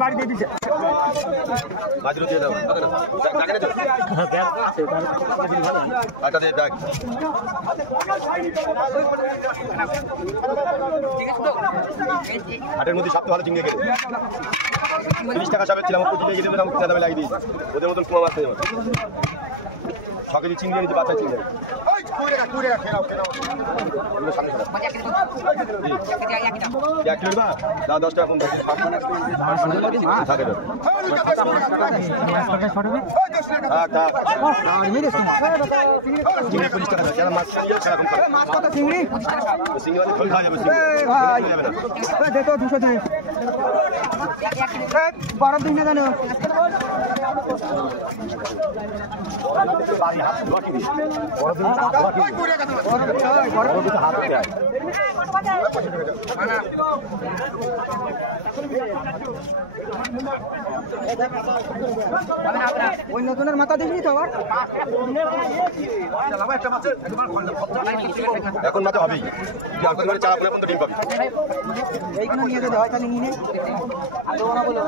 বাড়ি দিয়ে দিছে মাঝিরও দিয়ে দাও আটা দিয়ে ব্যাগ হাটের মধ্যে সবচেয়ে ভালো চিংড়ি গেলে 30 টাকা সাবেক ছিলাম প্রতি দিয়ে গেলে কিনা দামে লাগিয়ে দিয়েছি ওদের মতন কুমা মাছ নেই সকালে চিংড়ি নিতে বাচ্চা চিংড়ি দাদা 10 টাকা কম দেখো 200 দিয়ে 12 দিন না জানো ওই নতুনের মাথা দেখিনি তো আবার এখন মাঝে হবেই চারা পরে পর্যন্ত ডিম পাবি এইখানে নিয়ে যেতে হয় তাহলে নিয়ে নে আদৌ না বলো